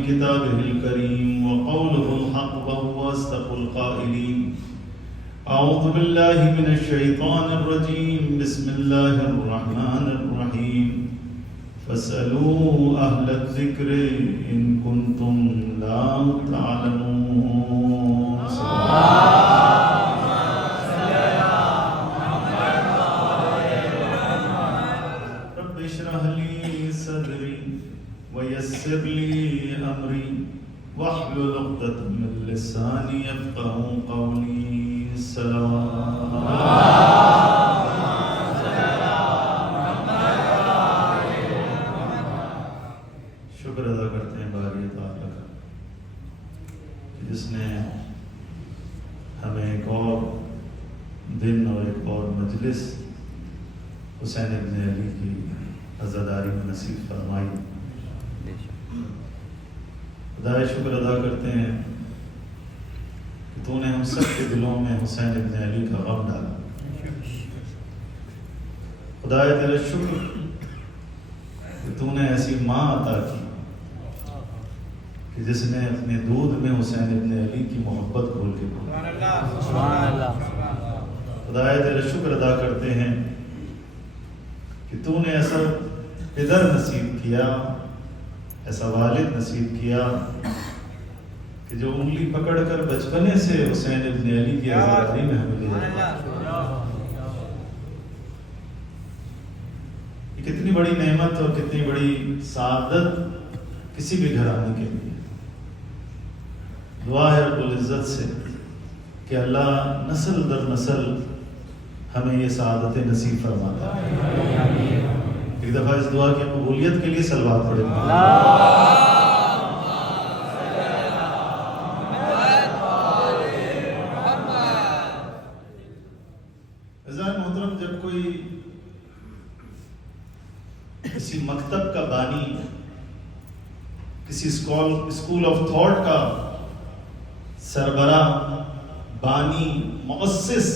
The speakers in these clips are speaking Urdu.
بكتابه الكريم وقوله الحق وهو أصدق القائلين. أعوذ بالله من الشيطان الرجيم. بسم الله الرحمن الرحيم. فاسألوا أهل الذكر إن كنتم لا تعلمون. رب اشرح لي صدري ويسر لي أمري واحلل عقدة من لساني يفقهوا قولي. شکر ادا کرتے ہیں باری تعالیٰ کا جس نے ہمیں ایک اور دن اور ایک اور مجلس حسین ابن علی کی عزاداری میں نصیب فرمائی. خدائے شکر ادا کرتے ہیں کہ تو نے ہم سب کے دلوں میں حسین ابن علی کا غم ڈالا. خدائے تیرا شکر کہ تو نے ایسی ماں عطا کی کہ جس نے اپنے دودھ میں حسین ابن علی کی محبت کھول کے پڑی. خدائے تیرا شکر ادا کرتے ہیں کہ تو نے ایسا پدر نصیب کیا، ایسا والد نصیب کیا کہ جو انگلی پکڑ کر بچپنے سے حسین ابن علی کی عزاداری میں ہمیں لے جاتا. یہ کتنی بڑی نعمت اور کتنی بڑی سعادت کسی بھی گھرانے کے لیے. دعا ہے رب العزت سے کہ اللہ نسل در نسل ہمیں یہ سعادتیں نصیب فرماتا ہے. ایک دفعہ اس دعا کی قبولیت کے لیے صلوات پڑھیں. محترم، جب کوئی کسی مکتب کا بانی، کسی اسکول آف تھاٹ کا سربراہ، بانی، مؤسس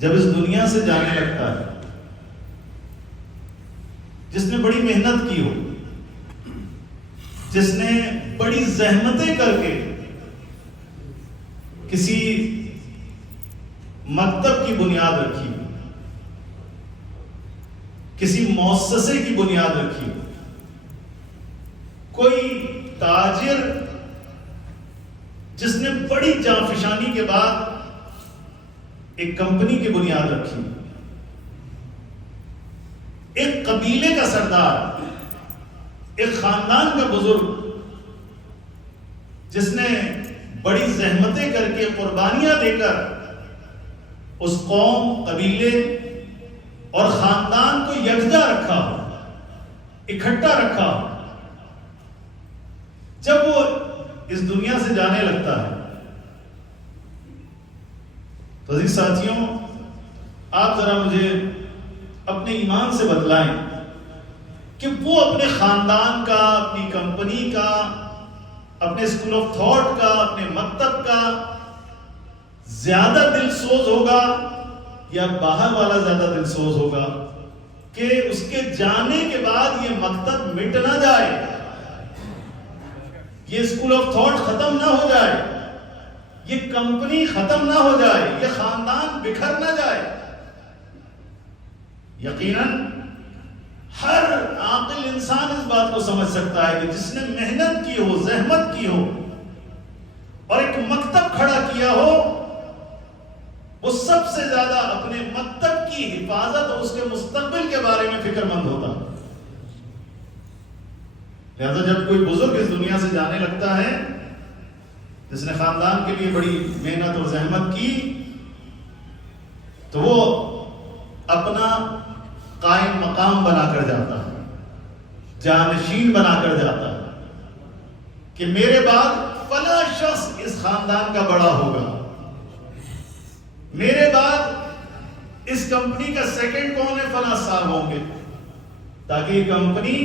جب اس دنیا سے جانے لگتا ہے، جس نے بڑی محنت کی ہو، جس نے بڑی زحمتیں کر کے کسی مکتب کی بنیاد رکھی، کسی مؤسسے کی بنیاد رکھی، کوئی تاجر جس نے بڑی جانفشانی کے بعد ایک کمپنی کی بنیاد رکھی، ایک قبیلے کا سردار، ایک خاندان کا بزرگ جس نے بڑی زحمتیں کر کے قربانیاں دے کر اس قوم، قبیلے اور خاندان کو یکجا رکھا، اکٹھا رکھا، جب وہ اس دنیا سے جانے لگتا ہے تو عزیز ساتھیوں، آپ ذرا مجھے اپنے ایمان سے بتلائیں کہ وہ اپنے خاندان کا، اپنی کمپنی کا، اپنے اسکول آف تھاٹ کا، اپنے مکتب کا زیادہ دل سوز ہوگا یا باہر والا زیادہ دل سوز ہوگا کہ اس کے جانے کے بعد یہ مکتب مٹ نہ جائے، یہ اسکول آف تھاٹ ختم نہ ہو جائے، یہ کمپنی ختم نہ ہو جائے، یہ خاندان بکھر نہ جائے. یقیناً ہر عاقل انسان اس بات کو سمجھ سکتا ہے کہ جس نے محنت کی ہو، زحمت کی ہو اور ایک مکتب کھڑا کیا ہو، وہ سب سے زیادہ اپنے مکتب کی حفاظت اور اس کے مستقبل کے بارے میں فکر مند ہوتا ہے. لہذا جب کوئی بزرگ اس دنیا سے جانے لگتا ہے جس نے خاندان کے لیے بڑی محنت اور زحمت کی، تو وہ اپنا قائم مقام بنا کر جاتا ہے، جانشین بنا کر جاتا ہے کہ میرے بعد فلاں شخص اس خاندان کا بڑا ہوگا، میرے بعد اس کمپنی کا سیکنڈ کون ہے، فلاں صاحب ہوں گے، تاکہ یہ کمپنی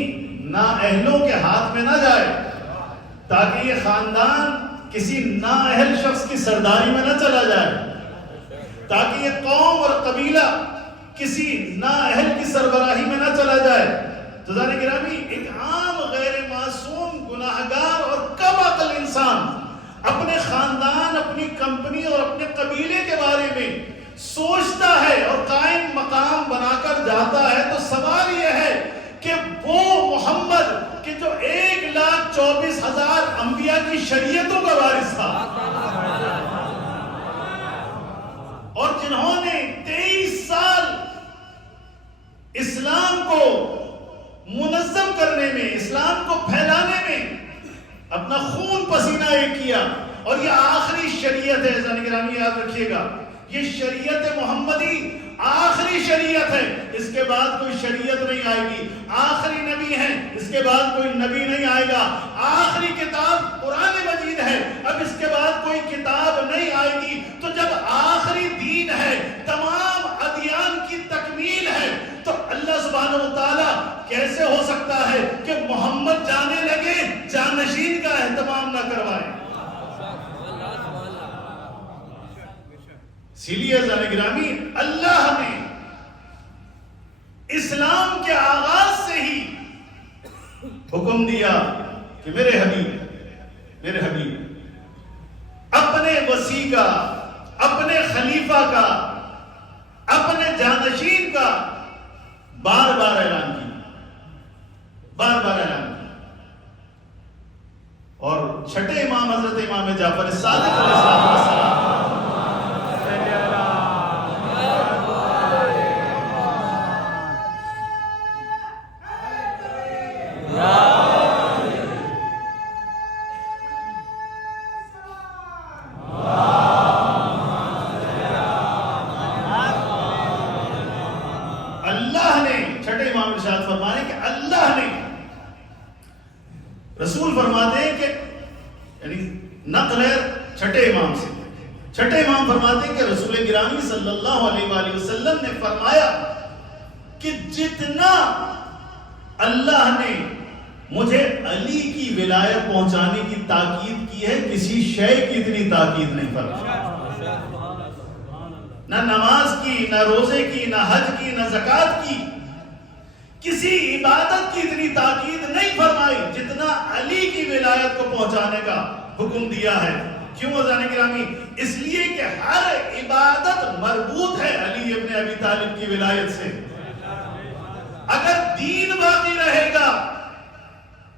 نااہلوں کے ہاتھ میں نہ جائے، تاکہ یہ خاندان کسی نااہل شخص کی سرداری میں نہ چلا جائے، تاکہ یہ قوم اور قبیلہ کسی نااہل کی سربراہی میں نہ چلا جائے. تو ذرا گرامی، ایک عام غیر سوچتا ہے اور قائم مقام بنا کر جاتا ہے تو سوال یہ ہے کہ وہ محمد کہ جو 1,24,000 انبیاء کی شریعتوں کا وارث تھا اور جنہوں نے 23 سال اسلام کو منظم کرنے میں، اسلام کو پھیلانے میں اپنا خون پسینہ ایک کیا، اور یہ آخری شریعت ہے، عزیزان گرامی یاد رکھیے گا، یہ شریعت محمدی آخری شریعت ہے، اس کے بعد کوئی شریعت نہیں آئے گی، آخری نبی ہے، اس کے بعد کوئی نبی نہیں آئے گا، آخری کتاب قرآن مجید ہے، اب اس کے بعد کوئی کتاب نہیں آئے گی، تو جب آخری دین ہے، تمام ادیان کی تکمیل ہے، تو اللہ سبحانہ وتعالی کیسے ہو سکتا ہے کہ محمد جانے لگے جانشین کا اہتمام نہ کروائے؟ اسی لیے عزیزان گرامی اللہ نے اسلام کے آغاز سے ہی حکم دیا کہ میرے حبیب اپنے وصی کا، اپنے خلیفہ کا، اپنے جانشین کا بار بار اعلان کیا، اور چھٹے امام حضرت امام جعفر صادق علیہ السلام رسول فرماتے ہیں کہ یعنی نقل ہے چھٹے امام سے، چھٹے امام فرماتے ہیں کہ رسول گرامی صلی اللہ علیہ وآلہ وسلم نے فرمایا کہ جتنا اللہ نے مجھے علی کی ولایت پہنچانے کی تاکید کی ہے، کسی شے کی اتنی تاکید نہیں فرمائی، نہ نماز کی، نہ روزے کی، نہ حج کی، نہ زکوٰۃ کی، کسی عبادت کی اتنی تاکید نہیں فرمائی جتنا علی کی ولایت کو پہنچانے کا حکم دیا ہے۔ کیوں عزیزان گرامی؟ اس لیے کہ ہر عبادت مربوط ہے علی ابن ابی طالب کی ولایت سے۔ اگر دین باقی رہے گا،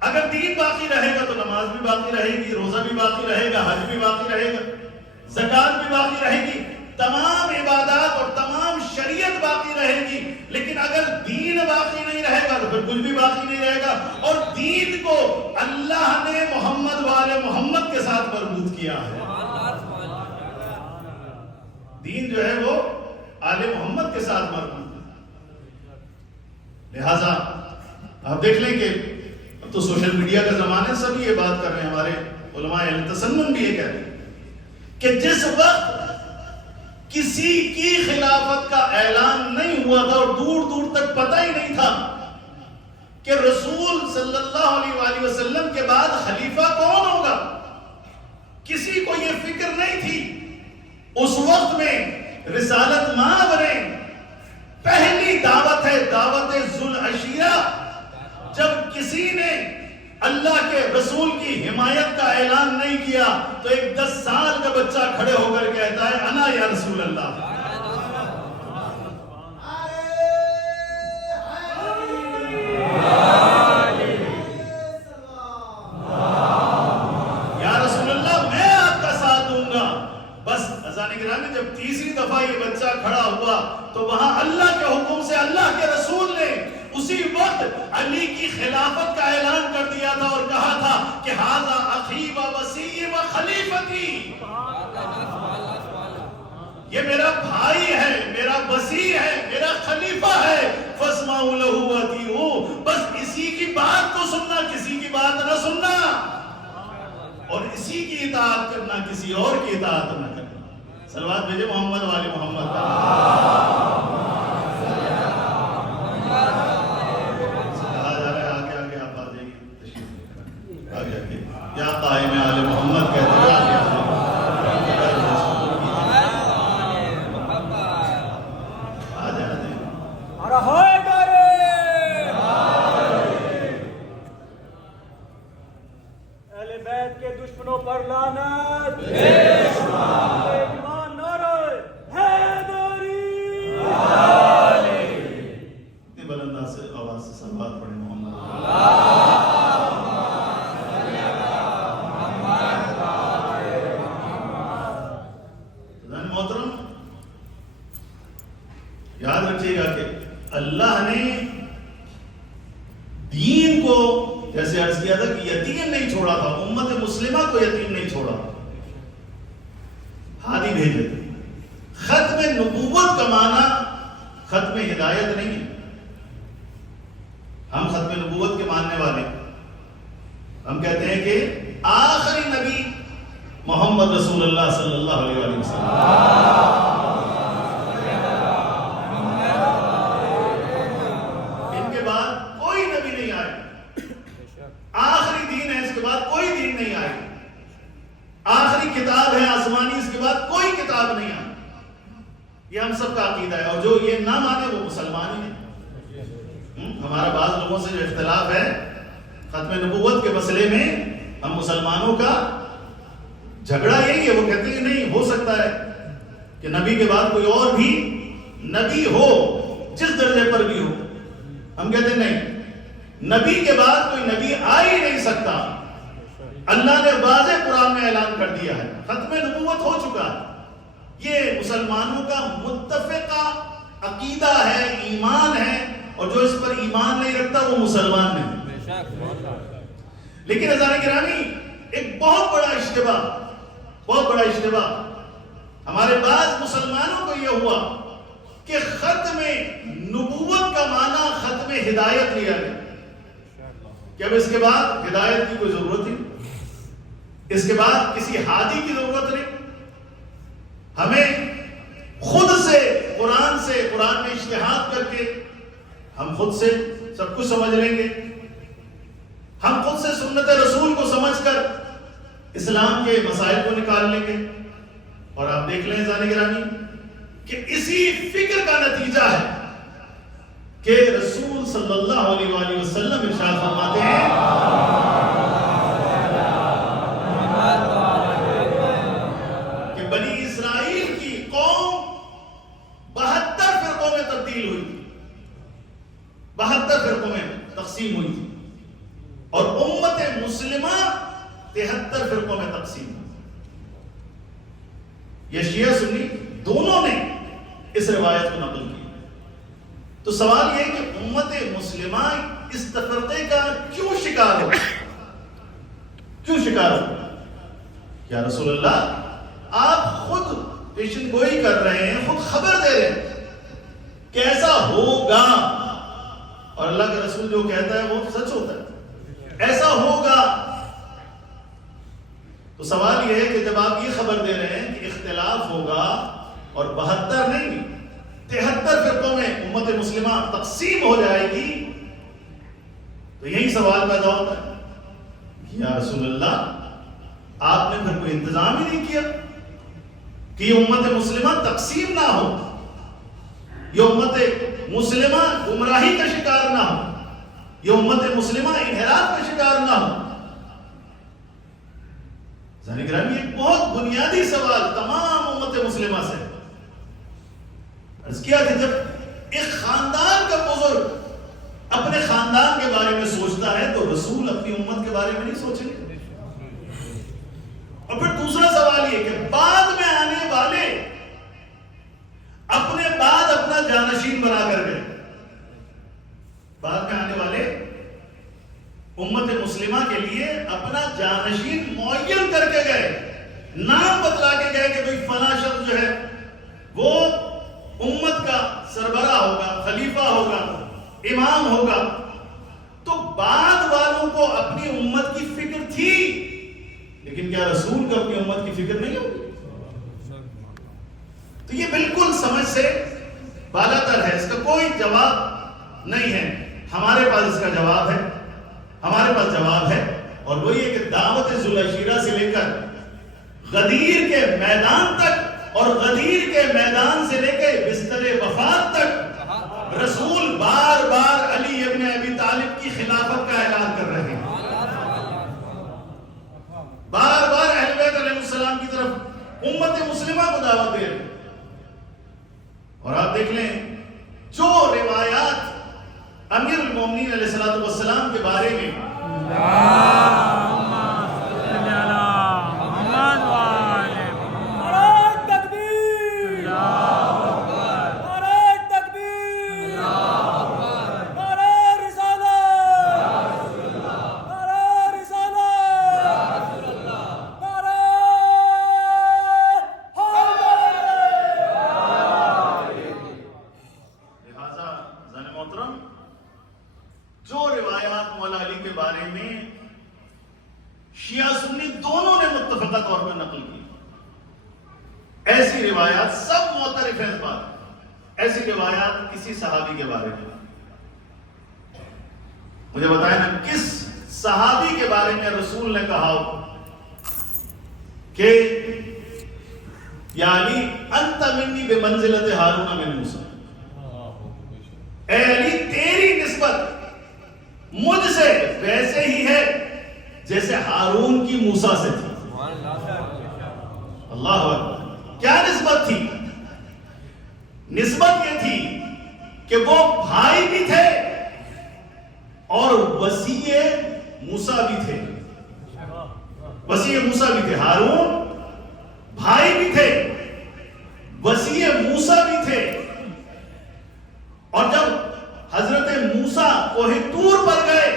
اگر دین باقی رہے گا تو نماز بھی باقی رہے گی، روزہ بھی باقی رہے گا، حج بھی باقی رہے گا، زکوٰۃ بھی باقی رہے گی، تمام عبادات اور تمام شریعت باقی رہے گی۔ لیکن اگر دین باقی نہیں رہے گا تو پھر کچھ بھی باقی نہیں رہے گا، اور دین کو اللہ نے محمد والے محمد کے ساتھ مربوط کیا ہے۔ دین جو ہے وہ آل محمد کے ساتھ مربوط ہے۔ لہذا آپ دیکھ لیں کہ اب تو سوشل میڈیا کا زمانہ ہے، سب یہ بات کر رہے ہیں، ہمارے علماء اہل تسنن بھی یہ کہہ رہے ہیں کہ جس وقت کسی کی خلافت کا اعلان نہیں ہوا تھا اور دور دور تک پتہ ہی نہیں تھا کہ رسول صلی اللہ علیہ وآلہ وسلم کے بعد خلیفہ کون ہوگا، کسی کو یہ فکر نہیں تھی، اس وقت میں رسالت مآب نے پہلی دعوت ہے دعوت ذوالعشیرہ، جب کسی نے اللہ کے رسول کی حمایت کا اعلان نہیں کیا تو ایک 10 سال کا بچہ کھڑے ہو کر کہتا ہے انا یا رسول اللہ، یا رسول اللہ میں آپ کا ساتھ دوں گا۔ بس عزیزان گرامی جب تیسری دفعہ یہ بچہ کھڑا ہوا تو وہاں اللہ کے حکم سے اللہ کے رسول نے اسی وقت علی کی خلافت کا اعلان کر دیا تھا اور کہا تھا کہ ھذا اخی و وصی و خلیفتی، یہ میرا بھائی ہے، میرا وصی ہے، میرا خلیفہ ہے، فاسمعوا لہ واطیعوہ، بس اسی کی بات کو سننا، کسی کی بات نہ سننا، اور اسی کی اطاعت کرنا، کسی اور کی اطاعت نہ کرنا۔ صلوات بھیجے محمد والے محمد کا۔ یا قائم آل محمد کہتے ہیں، اہل بیت کے دشمنوں پر لعنت، ایمان نعرہ حیدری۔ کیا تھا کہ یتیم نہیں چھوڑا تھا، امت مسلمہ کو یتیم نہیں چھوڑا، ہادی بھیجے تھے۔ ختم نبوت کا معنی ختم ہدایت نہیں ہے۔ ہم ختم نبوت کے ماننے والے، ہم کہتے ہیں کہ آخری نبی محمد رسول اللہ صلی اللہ علیہ وسلم، ان کے بعد کوئی نبی نہیں آئے، آخری دین ہے، اس کے بعد کوئی دین نہیں آئے، آخری کتاب ہے آسمانی، اس کے بعد کوئی کتاب نہیں آئی۔ یہ ہم سب کا عقیدہ ہے، اور جو یہ نہ مانے وہ مسلمان ہی نہیں۔ ہمارا بعض لوگوں سے جو اختلاف ہے ختم نبوت کے مسئلے میں، ہم مسلمانوں کا جھگڑا یہی ہے، وہ کہتے ہیں کہ نہیں ہو سکتا ہے کہ نبی کے بعد کوئی اور بھی نبی ہو، جس درجے پر بھی ہو۔ ہم کہتے ہیں نہیں، نبی کے بعد کوئی نبی آ ہی نہیں سکتا۔ اللہ نے واضح قرآن میں اعلان کر دیا ہے، ختم نبوت ہو چکا ہے۔ یہ مسلمانوں کا متفقہ عقیدہ ہے، ایمان ہے، اور جو اس پر ایمان نہیں رکھتا وہ مسلمان نہیں۔ لیکن عزیزان گرامی، ایک بہت بڑا اشتباہ ہمارے بعض مسلمانوں کو یہ ہوا کہ ختم نبوت کا معنی ختم ہدایت لیا گیا کہ اب اس کے بعد ہدایت کی کوئی ضرورت نہیں، اس کے بعد کسی ہادی کی ضرورت نہیں، ہمیں خود سے قرآن میں اجتہاد کر کے ہم خود سے سب کچھ سمجھ لیں گے، ہم خود سے سنت رسول کو سمجھ کر اسلام کے مسائل کو نکال لیں گے۔ اور آپ دیکھ لیں عزیزان گرامی کہ اسی فکر کا نتیجہ ہے کہ رسول صلی اللہ علیہ وآلہ وسلم ارشاد فرماتے ہیں کہ بنی اسرائیل کی قوم 72 فرقوں میں تبدیل ہوئی تھی، 72 فرقوں میں تقسیم ہوئی تھی، اور امت مسلمہ 73 فرقوں میں تقسیم ہوئی۔ یہ شیعہ سنی دونوں نے اس روایت کو نقل کی۔ تو سوال یہ ہے کہ امت مسلمہ اس تفرقے کا کیوں شکار ہو؟ یا رسول اللہ، آپ خود پیشن گوئی کر رہے ہیں، خود خبر دے رہے ہیں کیسا ہوگا، اور اللہ کا رسول جو کہتا ہے وہ سچ ہوتا ہے، ایسا ہوگا۔ تو سوال یہ ہے کہ جب آپ یہ خبر دے رہے ہیں کہ اختلاف ہوگا اور 72 نہیں 73 فرقوں میں امت مسلمہ تقسیم ہو جائے گی، تو یہی سوال پیدا ہوتا ہے کہ یا رسول اللہ، آپ نے پھر کوئی انتظام ہی نہیں کیا کہ یہ امت مسلمہ تقسیم نہ ہو، یہ امت مسلمہ گمراہی کا شکار نہ ہو، یہ امت مسلمہ انحراف کا شکار نہ ہو۔ ذہن گرامی، ایک بہت بنیادی سوال تمام امت مسلمہ سے عرض کیا کہ جب ایک خاندان کا بزرگ اپنے خاندان کے بارے میں سوچتا ہے تو رسول اپنی امت کے بارے میں نہیں سوچیں گے؟ اور پھر دوسرا سوال یہ کہ بعد میں آنے والے اپنے بعد اپنا جانشین بنا کر گئے، بعد میں آنے والے امت مسلمہ کے لیے اپنا جانشین معین کر کے گئے، نام بتلا کے گئے کہ بھئی فلاں شخص جو ہے وہ امت کا سربراہ ہوگا، خلیفہ ہوگا، امام ہوگا۔ تو بعد والوں کو اپنی امت کی فکر تھی، لیکن کیا رسول کو اپنی امت کی فکر نہیں ہوگی؟ تو یہ بالکل سمجھ سے بالاتر ہے، اس کا کوئی جواب نہیں ہے۔ ہمارے پاس اس کا جواب ہے، ہمارے پاس جواب ہے، اور وہی ہے کہ دعوت ذوالعشیرہ سے لے کر غدیر کے میدان تک، اور غدیر کے میدان سے لے کے بستر وفات تک رسول بار بار علی ابن ابی طالب کی خلافت کا اعلان کر رہے ہیں، بار بار اہل بیت علیہ السلام کی طرف امت مسلمہ کو دعوت دے رہے ہیں۔ اور آپ دیکھ لیں جو روایات امیر المومنین علیہ السلام کے بارے میں منفقہ طور پر نقل کی. ایسی روایات سب معترف ہیں اس بات. ایسی روایات کسی صحابی کے بارے میں مجھے بتائیں نا, کس صحابی کے بارے میں رسول نے کہا ہو کہ یا علی انت منی بمنزلت ہارون من موسیٰ, اے علی تیری نسبت مجھ سے ویسے ہی ہے جیسے ہارون کی موسیٰ سے تھی. اللہ اکبر. کیا نسبت تھی؟ نسبت یہ تھی کہ وہ بھائی بھی تھے اور وسیع موسیٰ بھی تھے. وسیع موسیٰ بھی تھے. ہارون بھائی بھی تھے, وسیع موسیٰ بھی تھے. اور جب حضرت موسیٰ کوہ طور پر گئے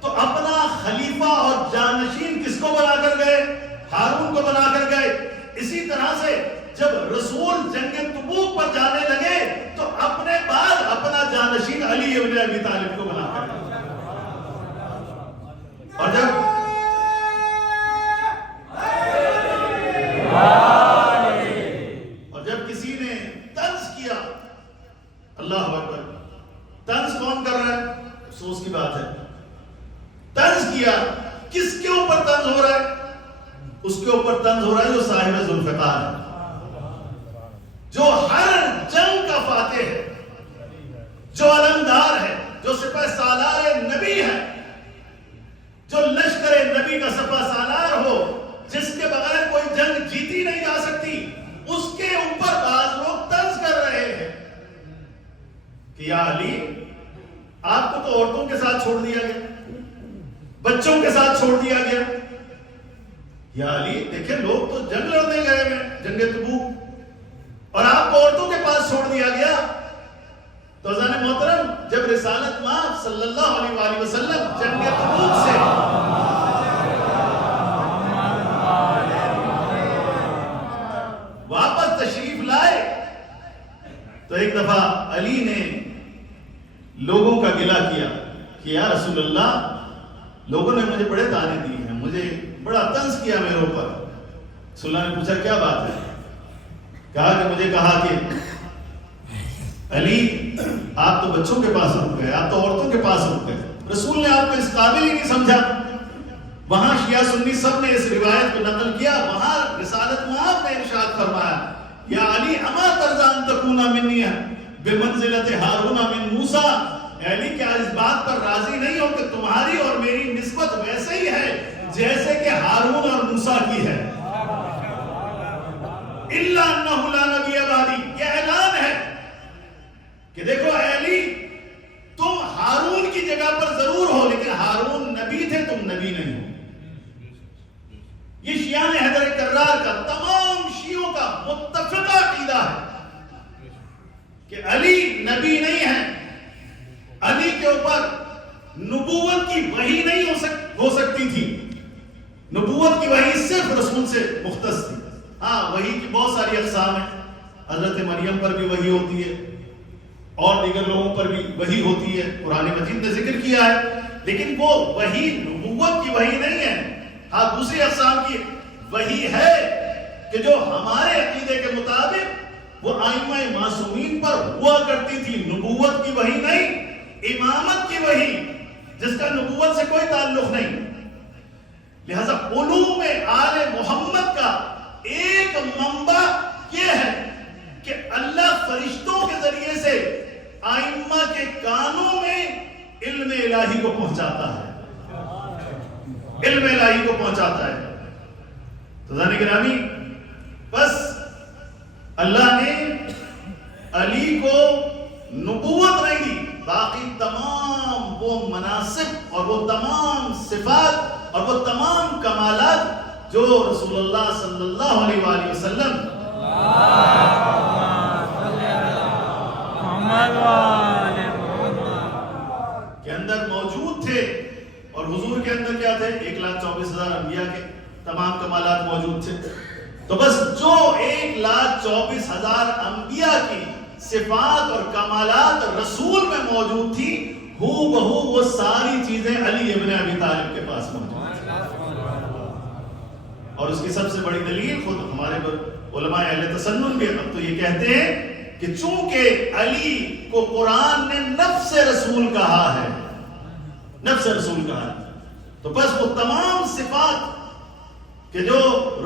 تو اپنا خلیفہ اور جانشین کس کو بنا کر گئے؟ ہارون کو بنا کر گئے. اسی طرح سے جب رسول جنگ تبوک پر جانے لگے تو اپنے بعد اپنا جانشین علی ابن ابی طالب کو بنا کر گئے. اور جب کسی نے طنز کیا, اللہ اکبر, طنز کون کر رہا ہے؟ افسوس کی بات ہے. طنز کیا, کس کے اوپر طنز ہو رہا ہے؟ اس کے اوپر طنز ہو رہا ہے جو صاحب ذوالفقار ہے, جو ہر جنگ کا فاتح ہے, جو علمدار ہے, جو سپہ سالار نبی ہے, جو لشکر نبی کا سپہ سالار ہو, جس کے بغیر کوئی جنگ جیتی نہیں جا سکتی. اس کے اوپر بعض لوگ طنز کر رہے ہیں کہ یا علی آپ کو تو عورتوں کے ساتھ چھوڑ دیا گیا, بچوں کے ساتھ چھوڑ دیا گیا. یا علی دیکھیں لوگ تو جنگ لڑنے گئے ہیں جنگ تبوک, اور آپ کو عورتوں کے پاس چھوڑ دیا گیا. تو اذان محترم, جب رسالت مآب صلی اللہ علیہ وآلہ وسلم جنگ تبوک سے واپس تشریف لائے تو ایک دفعہ علی نے لوگوں کا گلہ کیا کہ یا رسول اللہ, لوگوں نے مجھے بڑے تانے دیے ہیں, مجھے بڑا طنز کیا میرے اوپر. رسول اللہ نے پوچھا کیا بات ہے؟ کہا کہ مجھے کہا کہ علی آپ تو بچوں کے پاس رک گئے, آپ تو عورتوں کے پاس رک گئے. رسول نے آپ کو اس قابل ہی نہیں سمجھا. وہاں شیعہ سنی سب نے اس روایت کو نقل کیا. وہاں رسالت مآب نے ارشاد فرمایا یا علی اما ترضى ان تكون منی بمنزلت ہارون من موسیٰ, علی کیا اس بات پر راضی نہیں ہو کہ تمہاری اور میری نسبت ویسے ہی ہے جیسے کہ ہارون اور موسیٰ کی ہے. الا انہ لا نبی بعدی, یہ اعلان ہے کہ دیکھو اے علی تم ہارون کی جگہ پر ضرور ہو, لیکن ہارون نبی تھے, تم نبی نہیں ہو. یہ شیعہ حیدر کرار کا, تمام شیعوں کا متفقہ عقیدہ ہے کہ علی نبی نہیں ہے. علی کے اوپر نبوت کی وحی نہیں ہو سکتی تھی. نبوت کی وحی صرف رسول سے مختص تھی. ہاں وحی کی بہت ساری اقسام ہیں. حضرت مریم پر بھی وحی ہوتی ہے اور دیگر لوگوں پر بھی وحی ہوتی ہے, قرآن مجید نے ذکر کیا ہے, لیکن وہ وحی نبوت کی وحی نہیں ہے. ہاں دوسری اقسام کی وحی ہے کہ جو ہمارے عقیدے کے مطابق وہ ائمہ معصومین پر ہوا کرتی تھی. نبوت کی وحی نہیں, امامت کی وحی جس کا نبوت سے کوئی تعلق نہیں. لہذا علوم آل محمد کا ایک منبع یہ ہے کہ اللہ فرشتوں کے ذریعے سے ائمہ کے کانوں میں علم الہی کو پہنچاتا ہے, علم الہی کو پہنچاتا ہے. تو ذہن گرامی, بس اللہ نے علی کو نبوت نہیں دی, باقی تمام وہ مناسب اور وہ تمام صفات اور وہ تمام کمالات جو رسول اللہ صلی اللہ علیہ وآلہ وسلم کے اندر موجود تھے. اور حضور کے اندر کیا تھے؟ 1,24,000 انبیاء کے تمام کمالات موجود تھے. تو بس جو 1,24,000 انبیاء کی صفات اور کمالات رسول میں موجود تھی, ہو بہو وہ ساری چیزیں علی ابن ابی طالب کے پاس موجود تھی. اور اس کی سب سے بڑی دلیل خود ہمارے علماء اہل تسنن بھی اب تو یہ کہتے ہیں کہ چونکہ علی کو قرآن نے نفس رسول کہا ہے، نفس رسول کہا ہے، تو بس وہ تمام صفات کہ جو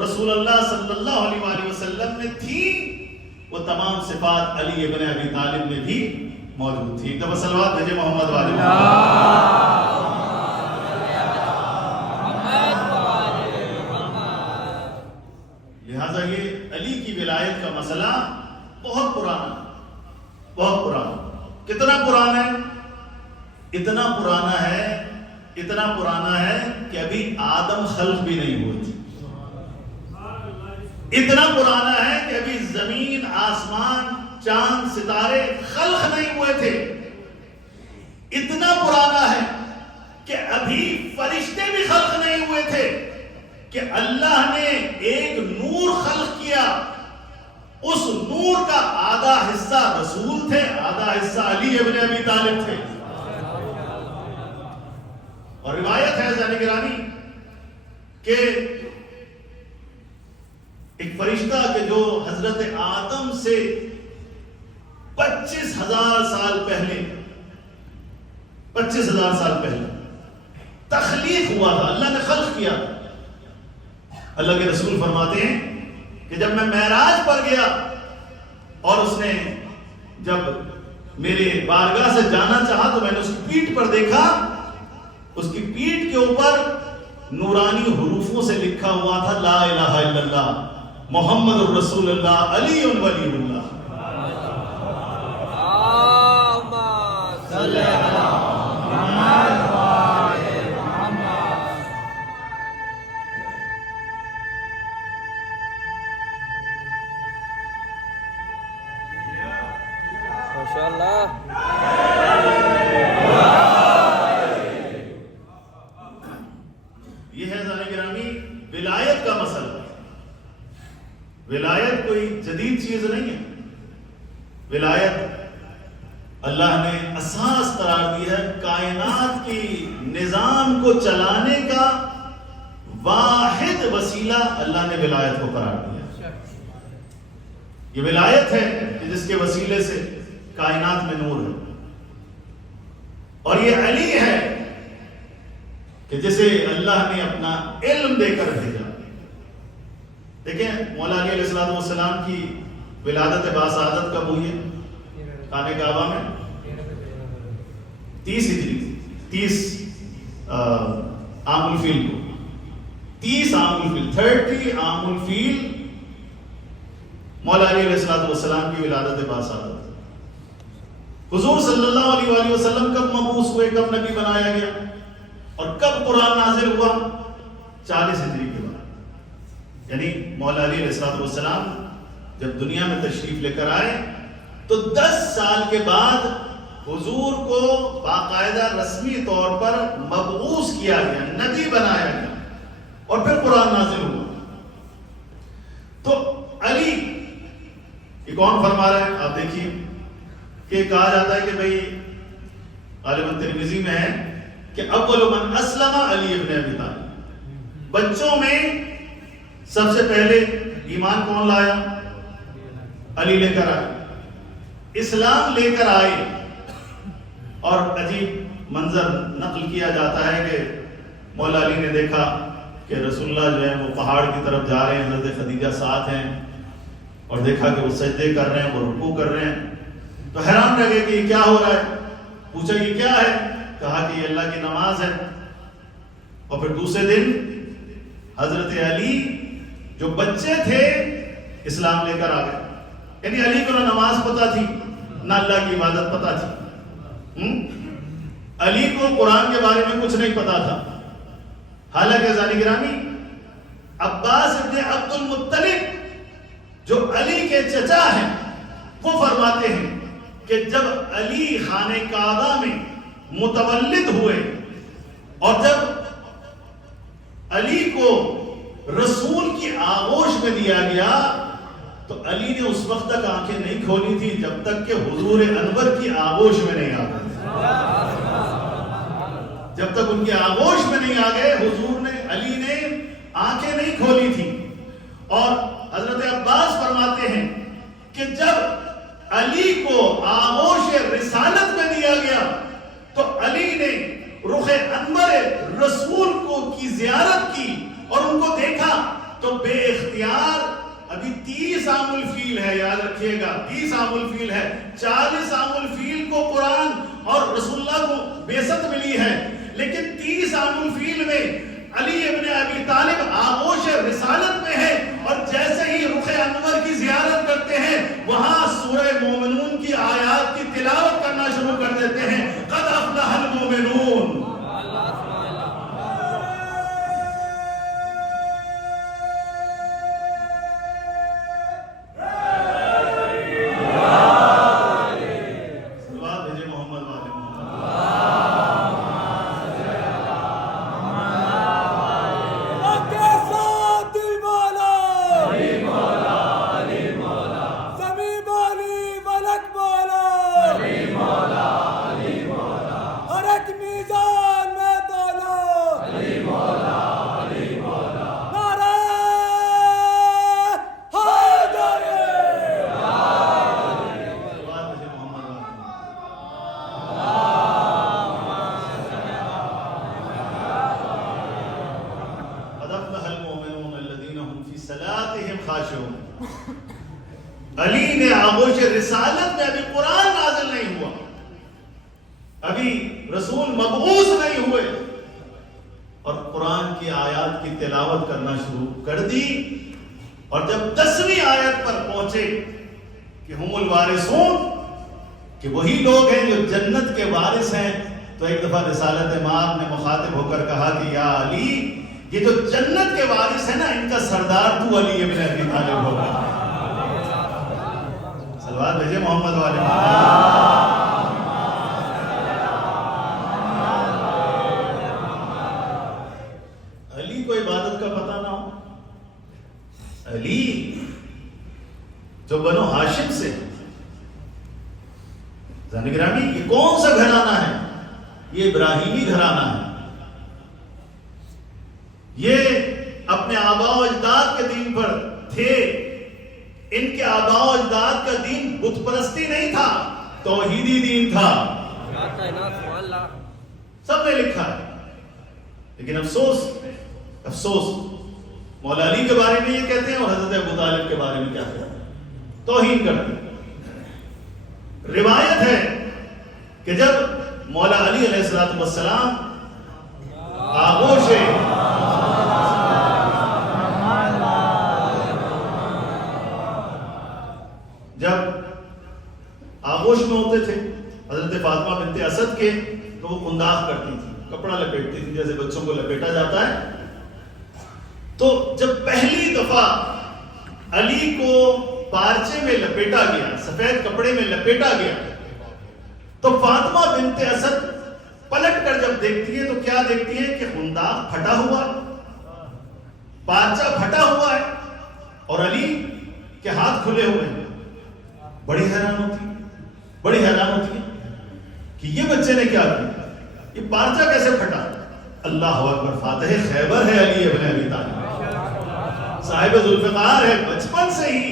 رسول اللہ صلی اللہ علیہ وآلہ وسلم میں تھی، وہ تمام صفات علی ابن ابی طالب میں بھی موجود تھی. ایک دفعہ صلوات بھیجے محمد والے. لہذا یہ علی کی ولایت کا مسئلہ بہت پرانا، بہت پرانا. کتنا پرانا ہے؟ اتنا پرانا ہے کہ ابھی آدم خلق بھی نہیں ہوئی تھی. اتنا پرانا ہے کہ ابھی زمین، آسمان، چاند، ستارے خلق نہیں ہوئے تھے. اتنا پرانا ہے کہ ابھی فرشتے بھی خلق نہیں ہوئے تھے کہ اللہ نے ایک نور خلق کیا. اس نور کا آدھا حصہ رسول تھے، آدھا حصہ علی ابن ابی طالب تھے. اور روایت ہے زانی گرامی کہ ایک فرشتہ کہ جو حضرت آدم سے 25,000 سال پہلے تخلیق ہوا تھا، اللہ نے خلق کیا. اللہ کے رسول فرماتے ہیں کہ جب میں معراج پر گیا اور اس نے جب میرے بارگاہ سے جانا چاہا تو میں نے اس کی پیٹھ پر دیکھا، اس کی پیٹھ کے اوپر نورانی حروفوں سے لکھا ہوا تھا لا الہ الا اللہ محمد الرسول اللہ علی ولی اللہ. یہ ہے ذرا گرامی ولایت کا مسئلہ. ولایت کوئی جدید چیز نہیں ہے. ولایت اللہ نے اساس قرار دی ہے. کائنات کی نظام کو چلانے کا واحد وسیلہ اللہ نے ولایت کو قرار دیا. یہ ولایت ہے کہ جس کے وسیلے سے کائنات میں نور ہے. اور یہ علی ہے کہ جسے اللہ نے اپنا علم دے کر بھیجا. دیکھیں مولا علی علیہ السلام کی ولادت باسعادت کب ہوئی ہے؟ خانہ کعبہ میں 30 ہجری 30 عام الفیل کو 30 عام الفیل 30 عام الفیل مولا علی علیہ السلام کی ولادت باسعادت. حضور صلی اللہ علیہ وآلہ وسلم کب مبعوث ہوئے، کب نبی بنایا گیا اور کب قرآن نازل ہوا؟ 40 ہجری کے بعد. یعنی مولا علی علیہ السلام جب دنیا میں تشریف لے کر آئے تو 10 سال کے بعد حضور کو باقاعدہ رسمی طور پر مبعوث کیا گیا، نبی بنایا گیا اور پھر قرآن نازل ہوا. تو علی یہ کون فرما رہا ہے؟ آپ دیکھیے کہ کہا جاتا ہے کہ بھئی غالباً ترمذی میں ہے کہ اول من اسلم علی ابن ابی طالب. بچوں میں سب سے پہلے ایمان کون لایا؟ علی لے کر آئے، اسلام لے کر آئے. اور عجیب منظر نقل کیا جاتا ہے کہ مولا علی نے دیکھا کہ رسول اللہ جو ہے وہ پہاڑ کی طرف جا رہے ہیں، حضرت خدیجہ ساتھ ہیں، اور دیکھا کہ وہ سجدے کر رہے ہیں، وہ رکوع کر رہے ہیں. تو حیران رہ گئے کہ یہ کیا ہو رہا ہے. پوچھا یہ کیا ہے؟ کہا کہ یہ اللہ کی نماز ہے. اور پھر دوسرے دن حضرت علی جو بچے تھے اسلام لے کر آ گئے. یعنی علی کو نہ نماز پتہ تھی نہ اللہ کی عبادت پتہ تھی. علی کو قرآن کے بارے میں کچھ نہیں پتا تھا. حالانکہ ذانی گرامی عباس ابن عبد المطلب جو علی کے چچا ہیں وہ فرماتے ہیں کہ جب علی خانہ کعبہ میں متولد ہوئے اور جب علی کو رسول کی آغوش میں دیا گیا تو علی نے اس وقت تک آنکھیں نہیں کھولی تھی جب تک کہ حضور انور کی آغوش میں نہیں آ گئے. جب تک ان کی آغوش میں نہیں آ گئے حضور نے علی نے آنکھیں نہیں کھولی تھی. اور حضرت عباس فرماتے ہیں کہ جب علی کو آغوش رسالت میں دیا گیا تو علی نے رخ انور رسول کو کی زیارت کی اور ان کو دیکھا تو بے اختیار، ابھی 30 عام الفیل ہے، یاد رکھیے گا 30 عام الفیل ہے، 40 عام الفیل کو قرآن اور رسول اللہ کو بعثت ملی ہے، لیکن 30 عام الفیل میں علی ابن ابی طالب آغوش رسالت میں ہے، اور جیسے ہی رخ انور کی زیارت کرتے ہیں وہاں سورہ مومنون کی آیات کی تلاوت کرنا شروع کر دیتے ہیں. قد افلح المومنون. علی نے آغوش رسالت میں، ابھی قرآن نازل نہیں ہوا، ابھی رسول مبعوث نہیں ہوئے، اور قرآن کی آیات کی تلاوت کرنا شروع کر دی. اور جب 10ویں آیت پر پہنچے کہ ہم الوارثون، کہ وہی لوگ ہیں جو جنت کے وارث ہیں، تو ایک دفعہ رسالت مآب نے مخاطب ہو کر کہا کہ یا علی، یہ جو جنت کے وارث ہیں نا، ان کا سردار تو علی ابن ابی طالب ہوگا. سلوات بھیجے محمد والے. علی کو عبادت کا پتہ نہ ہو. علی جو بنو ہاشم سے، زن گرامی، یہ کون سا گھرانہ ہے؟ یہ ابراہیمی گھرانہ ہے. یہ اپنے آباء و اجداد کے دین پر تھے. ان کے آباء و اجداد کا دین بت پرستی نہیں تھا، توحیدی دین تھا. سب نے لکھا ہے. لیکن افسوس مولا علی کے بارے میں یہ کہتے ہیں اور حضرت ابو طالب کے بارے میں کیا کہتے ہیں؟ توہین کرتے ہیں. روایت ہے کہ جب مولا علی علیہ السلام آغوش میں ہوتے تھے حضرت فاطمہ بنت اسد کے، تو وہ قنداق کرتی تھی، کپڑا لپیٹتی تھی جیسے بچوں کو لپیٹا جاتا ہے. تو جب پہلی دفعہ علی کو پارچے میں لپیٹا گیا، سفید کپڑے میں لپیٹا گیا، تو فاطمہ بنت اسد پلٹ کر جب دیکھتی ہے تو کیا دیکھتی ہے کہ قنداق پھٹا ہوا ہے، پارچہ پھٹا ہوا ہے، اور علی کے ہاتھ کھلے ہوئے ہیں. بڑی حیران ہوتی ہے کہ یہ بچے نے کیا کیا، یہ پارچہ کیسے پھٹا. اللہ اکبر، فاتح خیبر ہے علی ابن ابی طالب، صاحب ذوالفقار ہے. بچپن سے ہی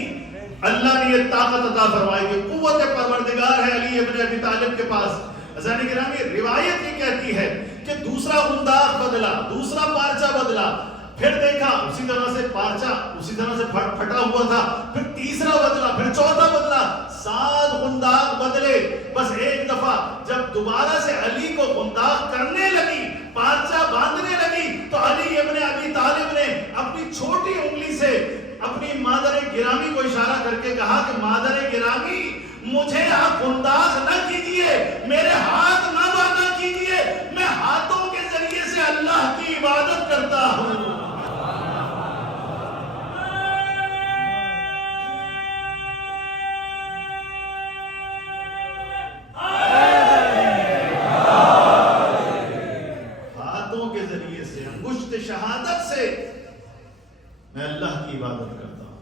اللہ نے یہ طاقت عطا فرمائی کہ قوت پروردگار ہے علی ابن ابی طالب کے پاس. عزیزان گرامی، روایت یہ کہتی ہے کہ دوسرا قنداق بدلا، دوسرا پارچہ بدلا، پھر دیکھا اسی طرح سے پارچہ اسی طرح سے پھٹا ہوا تھا، پھر تیسرا بدلا، پھر چوتھا بدلا، 7 قنداق بدلے. بس ایک دفعہ جب دوبارہ سے علی کو قنداق کرنے لگی، پارچہ باندھنے لگی، تو علی ابن ابی طالب نے اپنی چھوٹی انگلی سے اپنی مادر گرامی کو اشارہ کر کے کہا کہ مادر گرامی، مجھے آپ قنداق نہ کیجئے، میرے ہاتھ نہ باندھا کیجئے، میں ہاتھوں کے ذریعے سے اللہ کی عبادت کرتا ہوں. شہادت سے میں اللہ کی عبادت کرتا ہوں.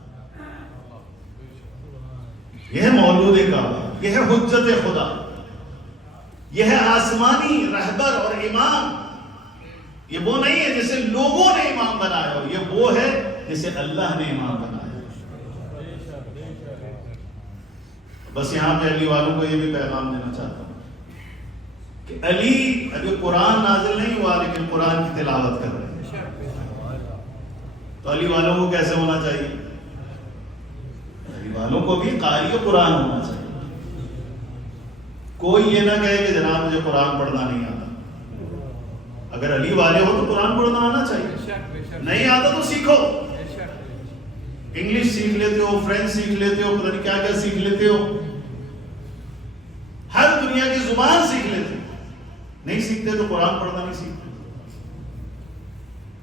یہ ہے مولود کعبہ، یہ ہے حجت خدا، یہ ہے آسمانی رہبر اور امام. یہ وہ نہیں ہے جسے لوگوں نے امام بنایا ہو، یہ وہ وہ ہے جسے اللہ نے امام بنایا. بس یہاں پہ علی والوں کو یہ بھی پیغام دینا چاہتا ہوں کہ علی ابھی قرآن نازل نہیں ہوا لیکن قرآن کی تلاوت کر رہے ہیں. تو علی والوں کو کیسے ہونا چاہیے؟ علی والوں کو بھی قاری قرآن ہونا چاہیے. کوئی یہ نہ کہے کہ جناب مجھے قرآن پڑھنا نہیں آتا. اگر علی والے ہو تو قرآن پڑھنا آنا چاہیے. نہیں آتا تو سیکھو. انگلش سیکھ لیتے ہو, فرینچ سیکھ لیتے ہو, پتہ نہیں کیا کیا سیکھ لیتے ہو, ہر دنیا کی زبان سیکھ لیتے ہو. نہیں سیکھتے تو قرآن پڑھنا نہیں سیکھتے.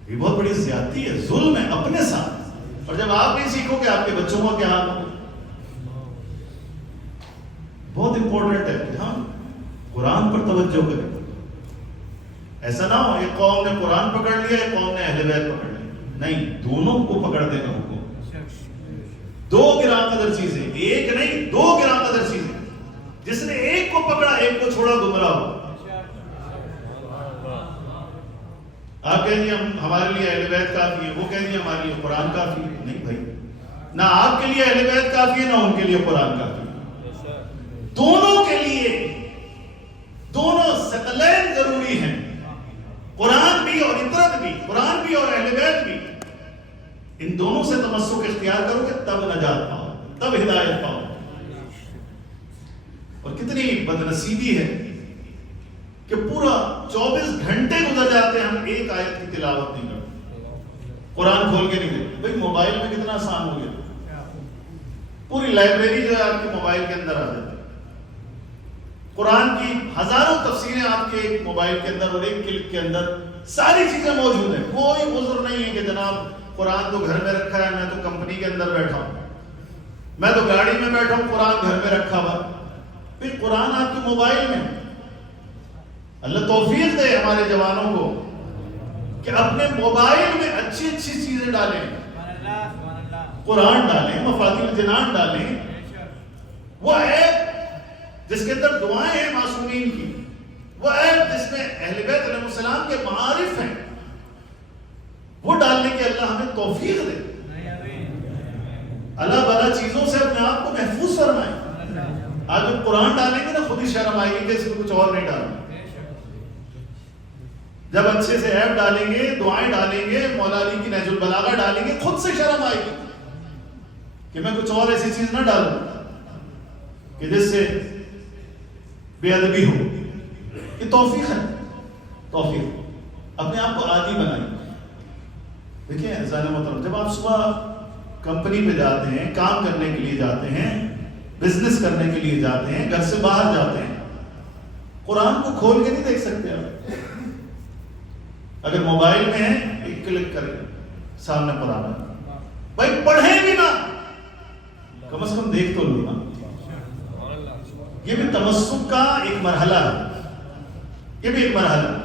یہ بہت بڑی زیادتی ہے, ظلم ہے اپنے ساتھ. اور جب آپ نہیں سیکھو کہ آپ کے بچوں کا کیا حال ہوگا. بہت امپورٹنٹ ہے کہ ہم قرآن پر توجہ کریں. ایسا نہ ہو ایک قوم نے قرآن پکڑ لیا, ایک قوم نے اہل بیت پکڑ لیا. نہیں, دونوں کو پکڑنے کا حکم. دو گراں قدر چیزیں, ایک نہیں دو گراں قدر چیزیں. جس نے ایک کو پکڑا ایک کو چھوڑا گمراہ ہو. آپ کہیں گے ہمارے لیے اہل بیت کافی ہے, وہ کہیں گے ہمارے لیے قرآن کافی ہے. نہیں بھائی, نہ آپ کے لیے اہل بیت کافی ہے نہ ان کے لیے قرآن کافی ہے. دونوں کے لیے دونوں ثقلین ضروری ہیں. قرآن بھی اور اطرت بھی, قرآن بھی اور اہل بیت بھی. ان دونوں سے تمسک اختیار کرو گے تب نجات پاؤ, تب ہدایت پاؤ. اور کتنی بدنصیبی ہے کہ پورا 24 گھنٹے گزر جاتے ہیں, ہم ایک آیت کی تلاوت نہیں کرتے, قرآن کھول کے نہیں دیتے. بھائی موبائل میں کتنا آسان ہو گیا, پوری لائبریری جو ہے آپ کے موبائل کے اندر آ جاتی ہے. قرآن کی ہزاروں تفسیریں آپ کے ایک موبائل کے اندر اور ایک کلک کے اندر ساری چیزیں موجود ہیں. کوئی عذر نہیں ہے کہ جناب قرآن تو گھر میں رکھا ہے, میں تو کمپنی کے اندر بیٹھا ہوں, میں تو گاڑی میں بیٹھا ہوں, قرآن گھر میں رکھا ہوا. پھر قرآن آپ کے موبائل میں. اللہ توفیق دے ہمارے جوانوں کو کہ اپنے موبائل میں اچھی اچھی چیزیں ڈالیں, قرآن ڈالیں, مفاتیح الجنان ڈالیں. وہ ایپ جس کے اندر دعائیں ہیں معصومین کی, وہ ایپ جس میں اہل بیت علیہ السلام کے معارف ہیں, وہ ڈالنے کے اللہ ہمیں توفیق دے. اللہ بلا چیزوں سے اپنے آپ کو محفوظ فرمائے. آج جب قرآن ڈالیں گے نا خود ہی شرم آئے گی کہ اس میں کچھ اور نہیں ڈالنا. جب اچھے سے ایپ ڈالیں گے, دعائیں ڈالیں گے, مولا علی کی نہج البلاغہ ڈالیں گے, خود سے شرم آئے گی کہ میں کچھ اور ایسی چیز نہ ڈالوں کہ جس سے بے ادبی ہو. یہ توفیق ہے, توفیق. اپنے آپ کو عادی بنائیں. دیکھیں عزیزان محترم, جب آپ صبح کمپنی پہ جاتے ہیں, کام کرنے کے لیے جاتے ہیں, بزنس کرنے کے لیے جاتے ہیں, گھر سے باہر جاتے ہیں, قرآن کو کھول کے نہیں دیکھ سکتے آپ. اگر موبائل میں ہے ایک کلک کریں سامنے قرآن ہے. بھائی پڑھیں بھی نہ, کم از کم دیکھ تو لو نا. یہ بھی تمسک کا ایک مرحلہ ہے, یہ بھی ایک مرحلہ ہے.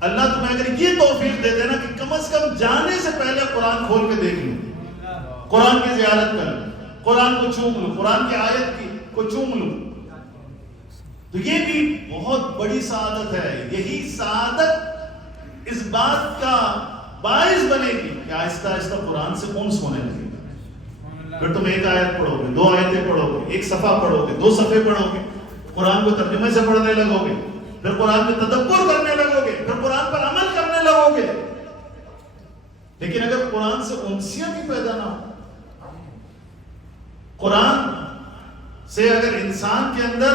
اللہ تمہیں اگر یہ توفیق دے دینا کہ کم از کم جانے سے پہلے قرآن کھول کے دیکھ لوں, قرآن کی زیارت کر لوں, قرآن کو چوم لوں, قرآن کی آیت کو چوم لوں, تو یہ بھی بہت بڑی سعادت ہے. یہی سعادت اس بات کا باعث بنے گی کہ آہستہ آہستہ قرآن سے انس ہونے لگے. پھر تم ایک آیت پڑھو گے, دو آیتیں پڑھو گے, ایک صفحہ پڑھو گے, 2 صفحے پڑھو گے, قرآن کو ترجمے سے پڑھنے لگو گے, پھر قرآن میں تدبر کرنے لگو گے, پھر قرآن پر عمل کرنے لگو گے. لیکن اگر قرآن سے انسیت ہی پیدا نہ ہو, قرآن سے اگر انسان کے اندر,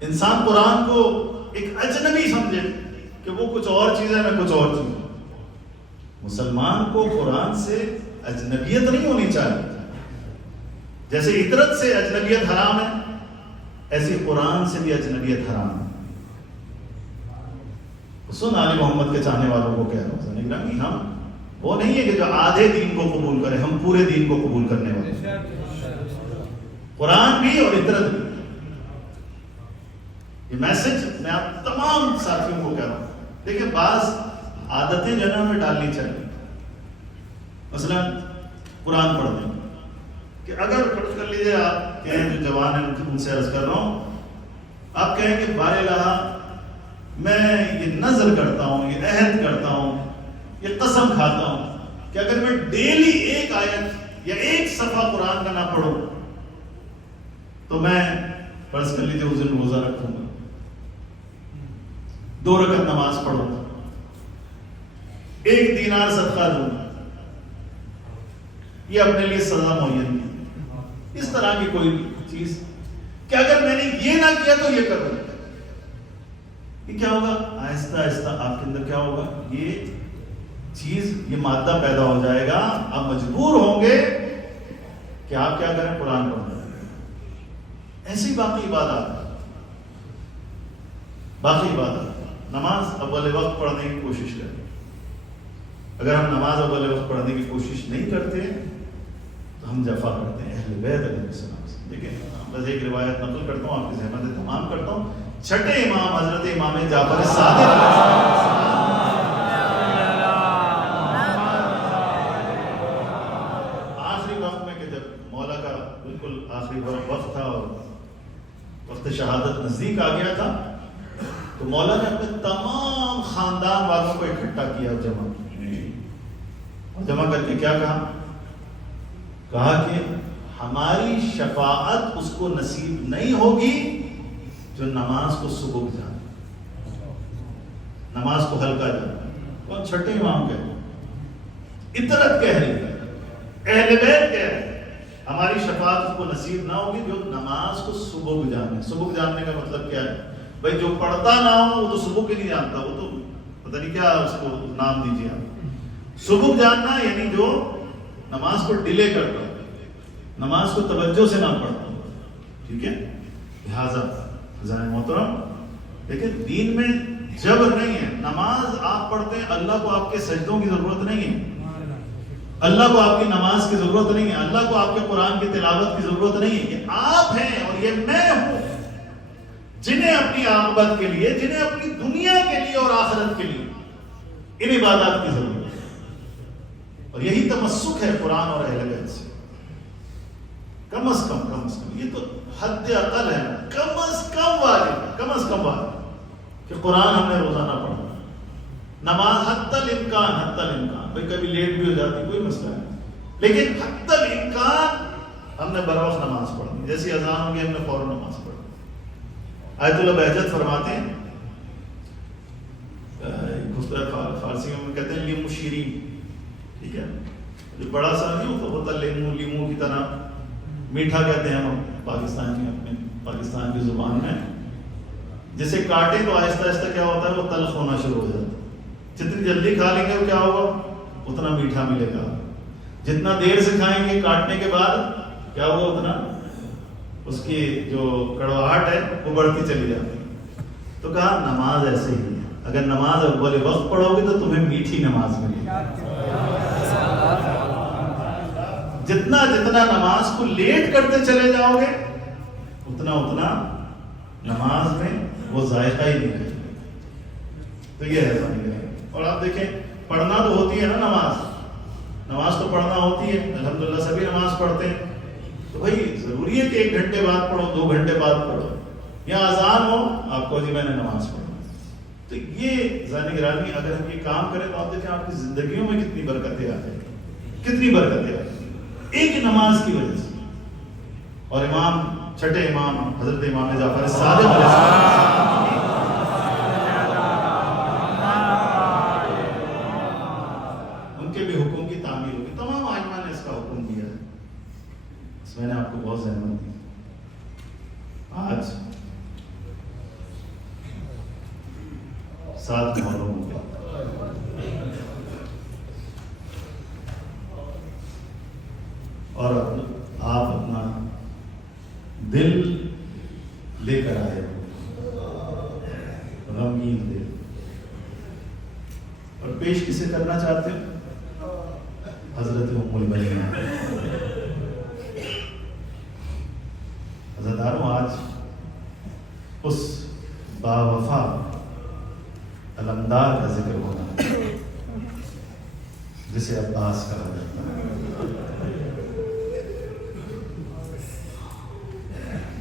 انسان قرآن کو ایک اجنبی سمجھے کہ وہ کچھ اور چیز ہے میں کچھ اور چیز ہوں. مسلمان کو قرآن سے اجنبیت نہیں ہونی چاہیے. جیسے عطرت سے اجنبیت حرام ہے, ایسی قرآن سے بھی اجنبیت حرام ہے. سن آل محمد کے چاہنے والوں کو کہہ رہا ہوں, ہم وہ نہیں ہے کہ جو آدھے دین کو قبول کریں, ہم پورے دین کو قبول کرنے والے. قرآن بھی اور عطرت بھی. یہ میسج میں آپ تمام ساتھیوں کو کہہ رہا ہوں. دیکھیں بعض عادتیں جو ہے نا ہمیں ڈالنی چاہیے. مثلا قرآن پڑھ دیں کہ اگر فرض کر لیجیے آپ کہیں جو جوان ہیں ان سے عرض کر رہا ہوں, آپ کہیں کہ بار الہ میں یہ نظر کرتا ہوں, یہ عہد کرتا ہوں, یہ قسم کھاتا ہوں کہ اگر میں ڈیلی ایک آیت یا ایک صفحہ قرآن کا نہ پڑھوں تو میں فرض کر لیجیے اس دن روزہ رکھوں گا، 2 رکعت نماز پڑھوں گا، 1 دینار صدقہ دوں گا، یہ اپنے لیے سزا معین ہے۔ اس طرح کی کوئی چیز کہ اگر میں نے یہ نہ کیا تو یہ کروں، یہ کیا ہوگا؟ آہستہ آہستہ آپ کے اندر کیا ہوگا؟ یہ چیز، یہ مادہ پیدا ہو جائے گا، آپ مجبور ہوں گے کہ آپ کیا کریں؟ قرآن پڑھیں۔ ایسی باقی عبادت، نماز اول وقت پڑھنے کی کوشش کریں۔ اگر ہم نماز اول وقت پڑھنے کی کوشش نہیں کرتے تو ہم جفا کرتے ہیں اہل بیت علیہ السلام سے۔ دیکھیں بس ایک روایت نقل کرتا ہوں، آپ کی ذہن میں تمام کرتا ہوں۔ چھٹے امام حضرت امام جعفر صادق آخری وقت میں، کہ جب مولا کا بالکل آخری وقت تھا اور وقت شہادت نزدیک آ گیا تھا، تو مولا نے اپنے تمام خاندان والوں کو اکٹھا کیا، جمع کر کے کیا کہا کہ ہماری شفاعت اس کو نصیب نہیں ہوگی جو نماز کو سبک جانے، نماز کو ہلکا جانے۔ کون؟ چھٹے امام کہہ، اطرت کہہ رہی ہے، اہل بیت کہہ رہے ہیں، ہماری شفاعت اس کو نصیب نہ ہوگی جو نماز کو سبک جانے۔ سبک جاننے کا مطلب کیا ہے؟ بھائی جو پڑھتا نہ ہو وہ تو سبک ہی نہیں جانتا، وہ تو پتہ نہیں کیا اس کو نام دیجیے آپ۔ سبک جاننا یعنی جو نماز کو ڈیلے کرتا ہو، نماز کو توجہ سے نہ پڑھتا ہو، ٹھیک ہے؟ لہٰذا حضرات محترم لیکن دین میں جبر نہیں ہے۔ نماز آپ پڑھتے ہیں، اللہ کو آپ کے سجدوں کی ضرورت نہیں ہے، اللہ کو آپ کی نماز کی ضرورت نہیں ہے، اللہ کو آپ کے قرآن کی تلاوت کی ضرورت نہیں ہے۔ یہ آپ ہیں اور یہ میں ہوں جنہیں اپنی عاقبت کے لیے، جنہیں اپنی دنیا کے لیے اور آخرت کے لیے ان عبادات کی ضرورت ہے، اور یہی تمسک ہے قرآن اور اہل بیت سے۔ کم از کم یہ تو حد اقل ہے، کم از کم واجب کہ قرآن ہم نے روزانہ پڑھنا، نماز حتی الامکان، بھائی کبھی لیٹ بھی ہو جاتی کوئی مسئلہ نہیں، لیکن حتی الامکان ہم نے بروقت نماز پڑھنی، جیسی اذان ہوگی ہم نے فوراً نماز پڑھنی۔ آیت اللہ بہجت فرماتے ہیں، فارسی میں کہتے ہیں لیمو شیرین، ٹھیک ہے؟ جو بڑا سا نہیں ہوتا لیمو کی طرح میٹھا کہتے ہیں ہم پاکستان کی زبان میں، جسے کاٹے تو آہستہ آہستہ کیا ہوتا ہے؟ وہ تلخ ہونا شروع ہو جاتا ہے۔ جتنی جلدی کھا لیں گے وہ کیا ہوگا؟ اتنا میٹھا ملے گا۔ جتنا دیر سے کھائیں گے کاٹنے کے بعد کیا ہوگا؟ اتنا اس کی جو کڑواہٹ ہے وہ بڑھتی چلی جاتی ہے۔ تو کہا نماز ایسے ہی ہے، اگر نماز اول وقت پڑھو گے تو تمہیں میٹھی نماز ملے گی۔ جتنا نماز کو لیٹ کرتے چلے جاؤ گے اتنا نماز میں وہ ذائقہ ہی نہیں رہے۔ تو یہ ہے۔ اور آپ دیکھیں پڑھنا تو ہوتی ہے نا، نماز تو پڑھنا ہوتی ہے، الحمدللہ سبھی نماز پڑھتے ہیں، تو بھائی ضروری ہے کہ 1 گھنٹے بعد پڑھو، 2 گھنٹے بعد پڑھو، یا اذان ہو آپ کو جی میں نے نماز پڑھنا۔ تو یہ ذہن گرامی اگر ہم یہ کام کریں تو آپ دیکھیں آپ کی زندگیوں میں کتنی برکتیں آ جائیں گی، کتنی برکتیں آ جائیں گی ایک نماز کی وجہ سے۔ اور چھٹے امام حضرت امام جعفر صادق علیہ السلام، ان کے بھی حکم کی تعمیل ہوگی۔ تمام ائمہ نے اس کا حکم دیا ہے، اس میں نے آپ کو بہت زحمت دی۔ آج 7 محرم ہو گیا، اور آپ اپنا دل لے کر آئے ہو، غمگین دل، اور پیش کسے کرنا چاہتے ہو؟ حضرت ام البنین۔ عزیزانو، آج اس باوفا علمدار کا ذکر ہونا ہے جسے عباس کہا جاتا ہے۔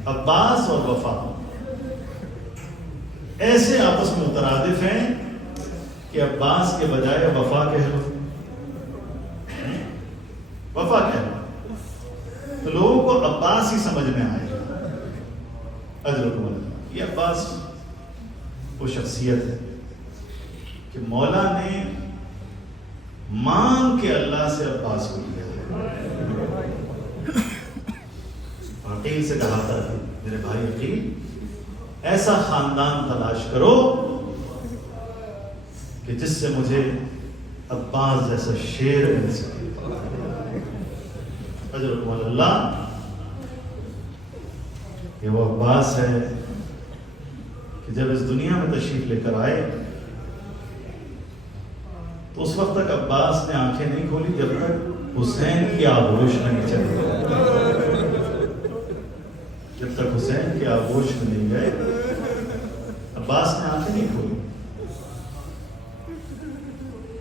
عباس اور وفا ایسے آپس میں مترادف ہیں کہ عباس کے بجائے وفا کہہ لو، وفا کہہ لو، تو لوگوں کو عباس ہی سمجھ میں آئے گا۔ اجرکم اللہ۔ یہ عباس وہ شخصیت ہے کہ مولا نے مانگ کے اللہ سے عباس کو لیا ہے۔ عقیل سے کہا تھا کہ میرے بھائی عقیل، ایسا خاندان تلاش کرو کہ جس سے مجھے عباس جیسا شیر مل سکے۔ اجرکم اللہ۔ یہ وہ عباس ہے کہ جب اس دنیا میں تشریف لے کر آئے تو اس وقت تک عباس نے آنکھیں نہیں کھولی جب تک حسین کی آغوش نہیں چلی۔ جب تک حسین کی آغوش میں نہیں گئے عباس نے آنکھیں نہیں کھولی۔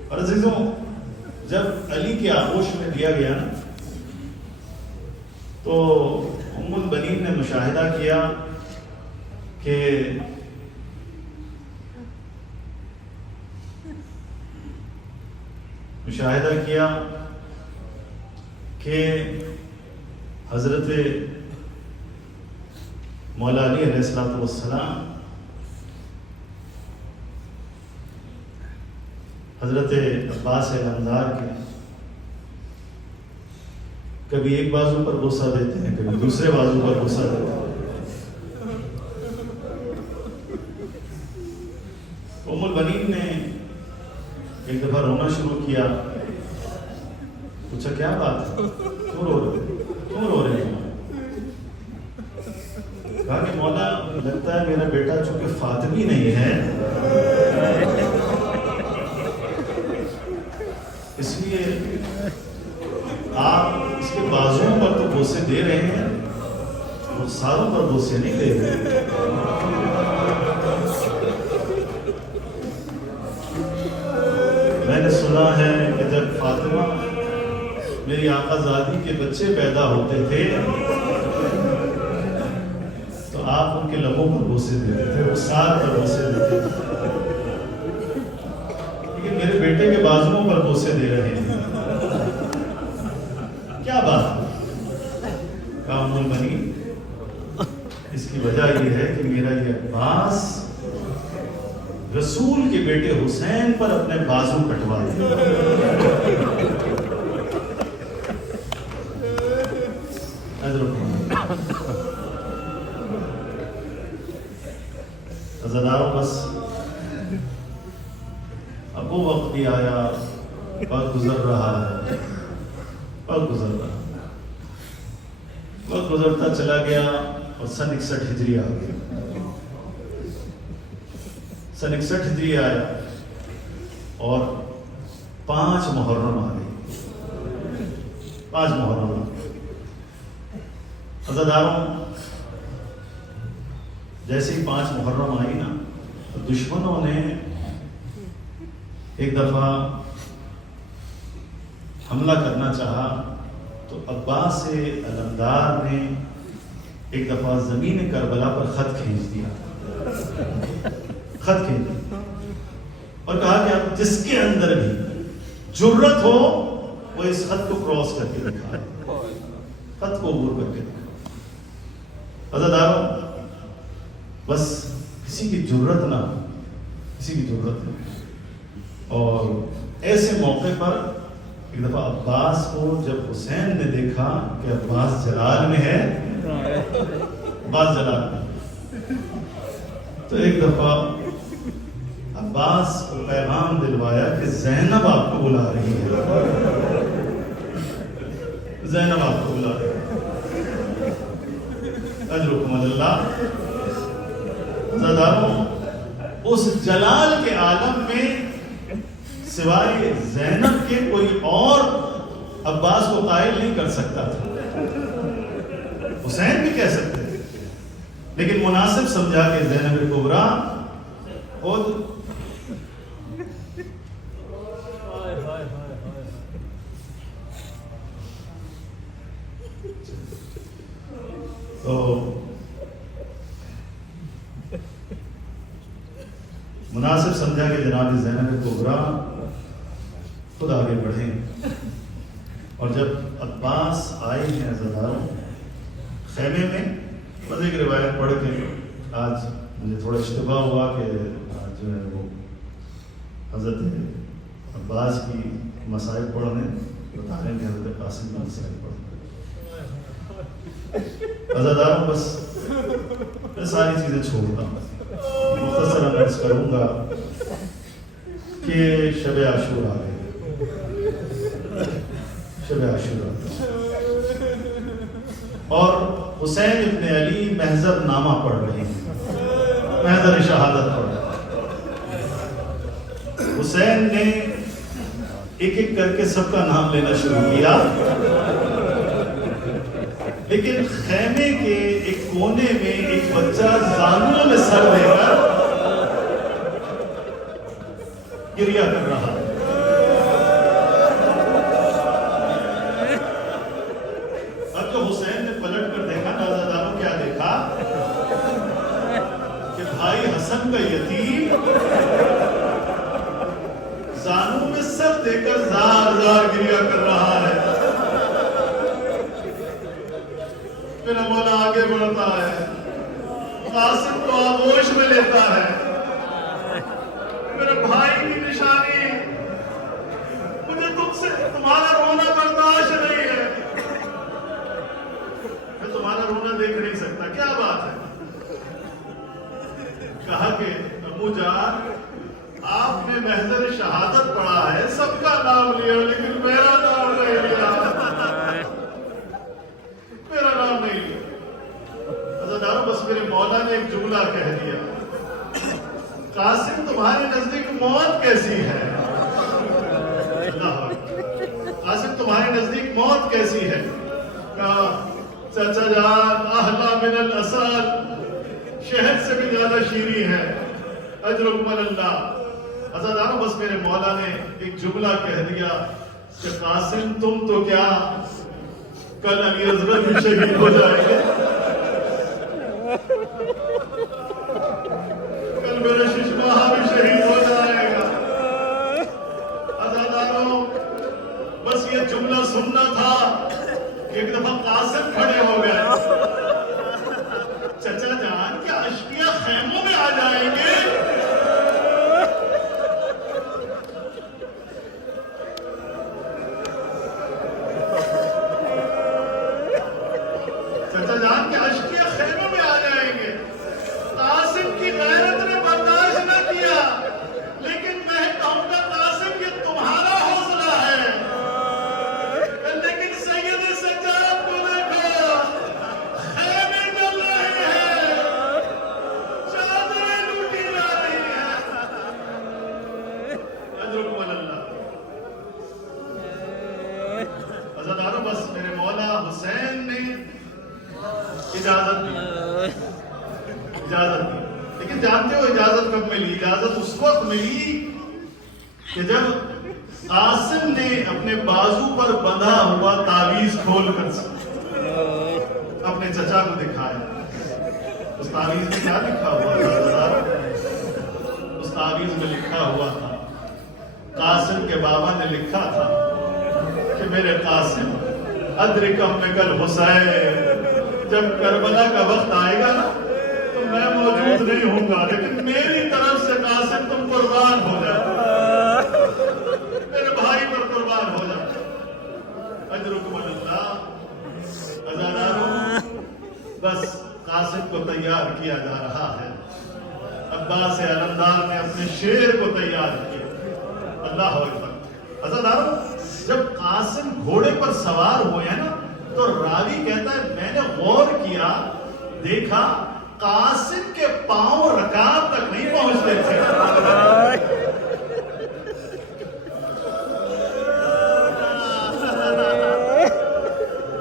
اور عزیزوں، جب علی کی آغوش میں دیا گیا نا تو ام البنین نے مشاہدہ کیا کہ حضرت مولا علی علیہ الصلوۃ والسلام حضرت عباس علمدار کے کبھی ایک بازو پر بوسہ دیتے ہیں، کبھی دوسرے بازو پر بوسہ دیتے ہیں۔ ام البنین نے ایک دفعہ رونا شروع کیا، پوچھا کیا بات ہے، کیوں رو رہے ہیں؟ کہا کہ مولا لگتا ہے میرا بیٹا چونکہ فاطمی نہیں ہے اس لیے آپ اس کے بازوؤں پر تو بوسے دے رہے ہیں اور ساروں پر بوسے نہیں دے رہے۔ میں نے سنا ہے کہ جب فاطمہ میری آقا زادی کے بچے پیدا ہوتے تھے تو آپ ان کے لبوں پر بوسے دیتے تھے، وہ سار پر بوسے دیتے تھے، لیکن میرے بیٹے کے بازوؤں پر بوسے دے رہے ہیں، کیا بات ہے؟ ام البنین، اس کی وجہ یہ ہے کہ میرا یہ عباس رسول کے بیٹے حسین پر اپنے بازو کٹوا دیا۔ عزاداروں، بس اب وہ وقت بھی آیا، وقت گزر رہا ہے، وقت گزرتا چلا گیا اور سن 61 ہجری آ گئی۔ سن 61 ہجری آیا اور 5 محرم آ گئی، 5 محرم آ گئی۔ عزاداروں، جیسے ہی 5 محرم آئی نا تو دشمنوں نے ایک دفعہ حملہ کرنا چاہا تو عباس علمدار نے ایک دفعہ زمین کربلا پر خط کھینچ دیا، اور کہا کہ اب جس کے اندر بھی جرت ہو وہ اس خط کو کراس کر کے دکھائے، خط کو عبور کر کے دکھائے۔ عزاداروں، بس کسی کی جرت نہ ہو، کسی کی جرت نہ ہو۔ اور ایسے موقع پر ایک دفعہ عباس کو جب حسین نے دیکھا کہ عباس جلال میں ہے، عباس جلال میں، تو ایک دفعہ عباس کو پیغام دلوایا کہ زینب آپ کو بلا رہی ہے، زینب آپ کو بلا رہی ہے۔ اجرکم اللہ۔ زاداروں، اس جلال کے عالم میں سوائے زینب کے کوئی اور عباس کو قائل نہیں کر سکتا تھا۔ حسین بھی کہہ سکتے تھے لیکن مناسب سمجھا کہ زینب کبریٰ خود تو مناسب سمجھا کہ جناب زینب کبریٰ خود آگے بڑھیں، اور جب عباس آئے ہیں عزاداروں خیمے میں، بس ایک روایت پڑھ کے آج مجھے تھوڑا اشتباہ ہوا کہ آج جو ہے وہ حضرت عباس کی مسائل پڑھنے بتا رہے ہیں کہ حضرت قاسم کی مسائل پڑھنے۔ عزاداروں بس میں ساری چیزیں چھوڑتا ہوں، مختصر عرض کروں گا کہ شب عاشور آ گئی، شب عاشور اور حسین ابن علی محضر نامہ پڑھ رہے ہیں، محضر شہادت پڑھ رہے ہیں۔ حسین نے ایک ایک کر کے سب کا نام لینا شروع کیا، لیکن خیمے کے ایک کونے میں ایک بچہ زانوں میں سر دے کر گریہ کر رہا۔ اب جو حسین نے پلٹ کر دیکھا نا عزاداروں، کیا دیکھا کہ بھائی حسن کا یتیم زانوں میں سر دے کر زار زار گریہ کر رہا ہے۔ میرا مولا آگے بڑھتا ہے، قاسم کو آغوش میں لیتا ہے، میرے بھائی کی نشانی، مجھے تم سے تمہارا رونا برداشت نہیں ہے، میں تمہارا رونا دیکھ نہیں سکتا، کیا بات ہے؟ کہا کہ ابو جان آپ نے محضر شہادت پڑھا ہے، سب کا نام لیا لیکن میرا نام نہیں لیا، میرا نام نہیں لیا۔ عزاداروں بس میرے مولا نے ایک جملہ کہہ دیا، قاسم تمہارے نزدیک موت کیسی ہے؟ قاسم تمہارے نزدیک موت کیسی ہے؟ کہا چچا جان احلی من العسل، شہد سے بھی زیادہ شیریں ہے، اجرکم اللہ۔ عزاداروں بس میرے مولا نے ایک جملہ کہہ دیا کہ قاسم تم تو کیا کل علی اصغر بھی شہید ہو جائے گے، کل میرا ششماہا بھی شہید ہو جائے گا۔ عزاداروں بس یہ جملہ سننا تھا کہ ایک دفعہ قاسم کھڑے ہو گئے، چچا جان کیا اشقیاء خیموں میں آ جائیں گے؟ چچا جان کے اشقیاء خیموں میں آ جائیں گے۔ قاسم کی غیرت نے برداشت نہ کیا، لیکن میں کہوں گا قاسم یہ تمہارا حوصلہ ہے، لیکن سید سجاد کو دیکھو، خیمے جل رہے ہیں، چادریں لوٹی جا رہی ہیں۔ اجرکم اللہ۔ عزاداروں بس میرے مولا حسین نے اجازت دی، لیکن جانتے ہو اجازت کب ملی؟ اجازت اس وقت ملی کہ جب قاسم نے اپنے بازو پر بندھا ہوا تعویذ کھول کر اپنے چچا کو دکھایا۔ اس تعویذ میں کیا لکھا ہوا تھا؟ اس تعویذ میں لکھا ہوا تھا، قاسم کے بابا نے لکھا تھا کہ میرے قاسم ادرکم کل حسین، جب کربلا کا وقت آئے گا نا تو میں موجود نہیں ہوں گا، لیکن میری طرف سے قاسم تم قربان ہو جائے، میرے بھائی پر قربان ہو جائے۔ اجرکم اللہ۔ عزاداروں بس قاسم کو تیار کیا جا رہا ہے، عباس علمدار نے اپنے شیر کو تیار کیا۔ اللہ اکبر۔ عزاداروں جب قاسم گھوڑے پر سوار ہوئے ہیں نا تو راوی کہتا ہے میں نے غور کیا، دیکھا قاسم کے پاؤں رکاب تک نہیں پہنچتے تھے۔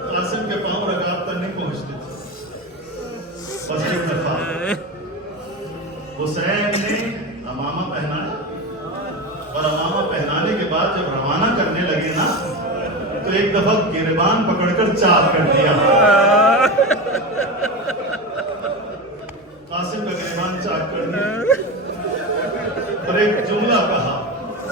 قاسم کے پاؤں رکاب تک نہیں پہنچتے تھے۔ بس ایک دفعہ حسین نے امامہ پہنایا، اور امامہ پہنانے کے بعد جب روانہ کرنے لگے نا تو ایک دفعہ گریبان پکڑ کر چال کر دیا۔ قاسم کا گریبان چاک کر دیا۔